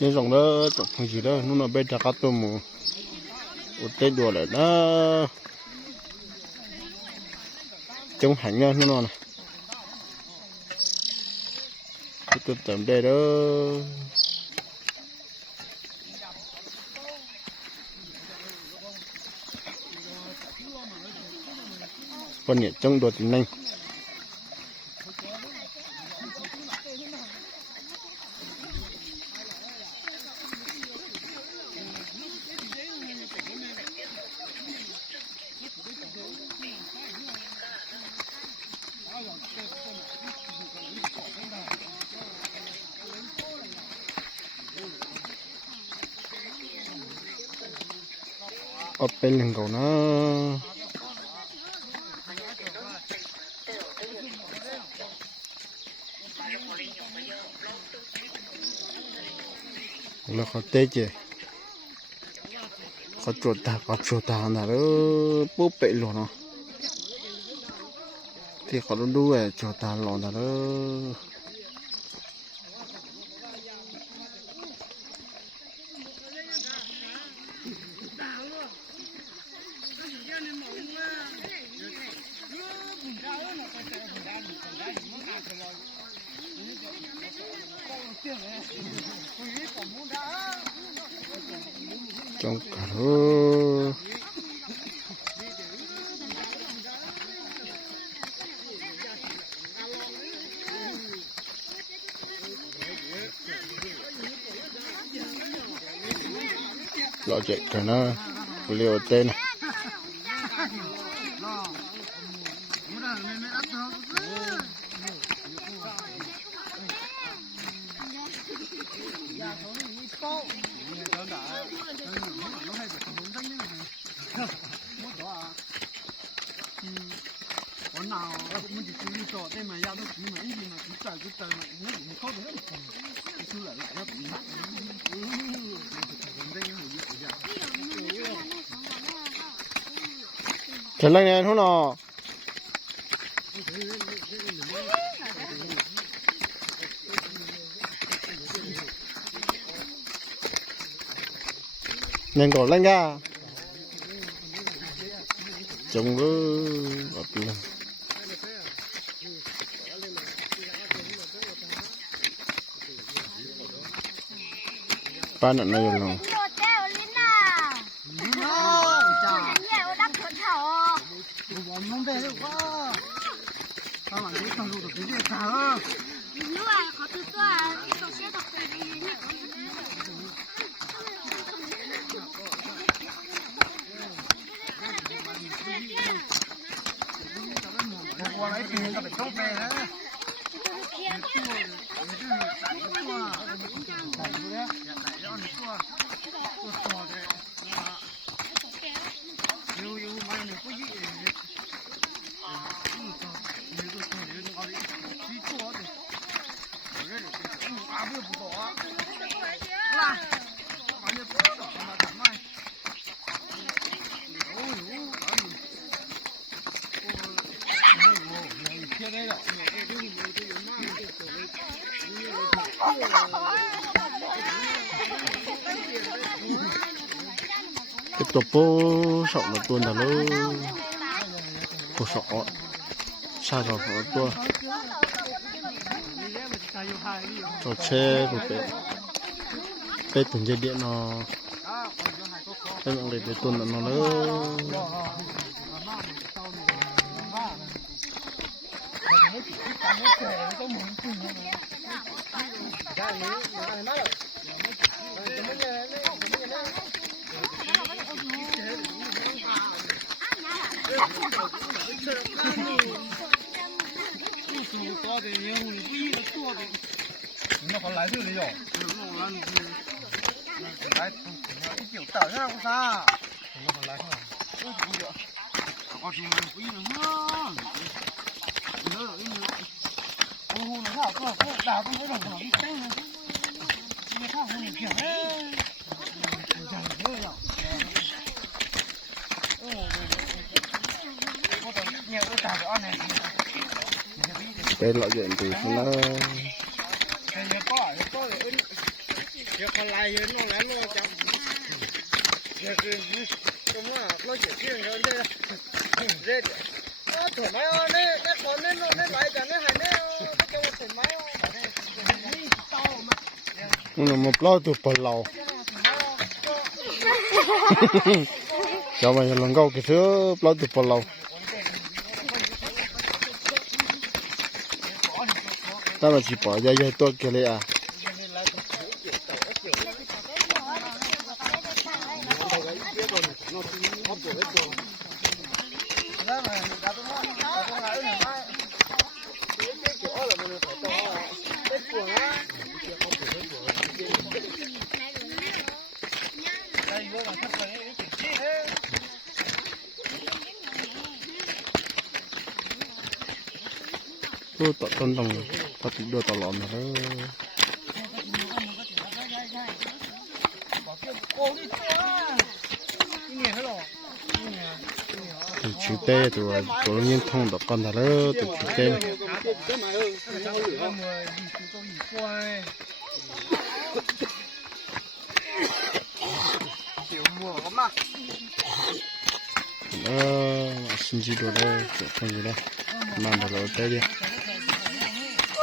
nên dòng đó chụp phong gì đó nó bên trả cát tôm mù tết đùa lại nó chống hành nha nó này tôi tầm đây đó con nhện trong đột tình nhanh ở bên lưng cầu nó là khó tê chứ khó chuột ta nào đó búp bẹ luôn nó thì khó đun đu ấy chuột ta lon nào đó trong cả đó lọ chạy cả nó liều tên này trở lại này thôi nào nên còn lên ra trông với ọt luôn ba nạn này rồi cái tổ po sọ nó tuôn là nó po sọ xa rồi nó tuôn cho xe của cái từng dây điện nó cái mạng để tuôn là nó nó còn lại thứ gì rồi? Đấy, kiểu tở ra không sao? Nó còn lại không? Không được. Có gì mà quý nữa. Nữa rồi nữa. Ô nó sao cơ? Đào con với đồng nó đi chơi này. Nó sao không được kiểu đấy. Chẳng chơi đâu. Có tao nhiều cái tàu ăn này. cái lợi nhuận thì nó ai giờ nó lén nó chậm giờ cứ cũng là nó chỉ riêng rồi đây đây thoải mái hơn đấy nó còn nên nó lại chẳng nó hay nó cho nó thoải mái nó một lọ từ bờ lầu cho mày lần câu cái thứ lọ từ bờ lầu ta mà chỉ bỏ ra dây tôi kia lấy à tôi tận tân đồng ta tự đưa tàu lợn rồi từ chú tê từ chỗ nhiên thông đập con thà đó từ chú tê xin chỉ đồ đây không gì đây mang vào lỗ tê đi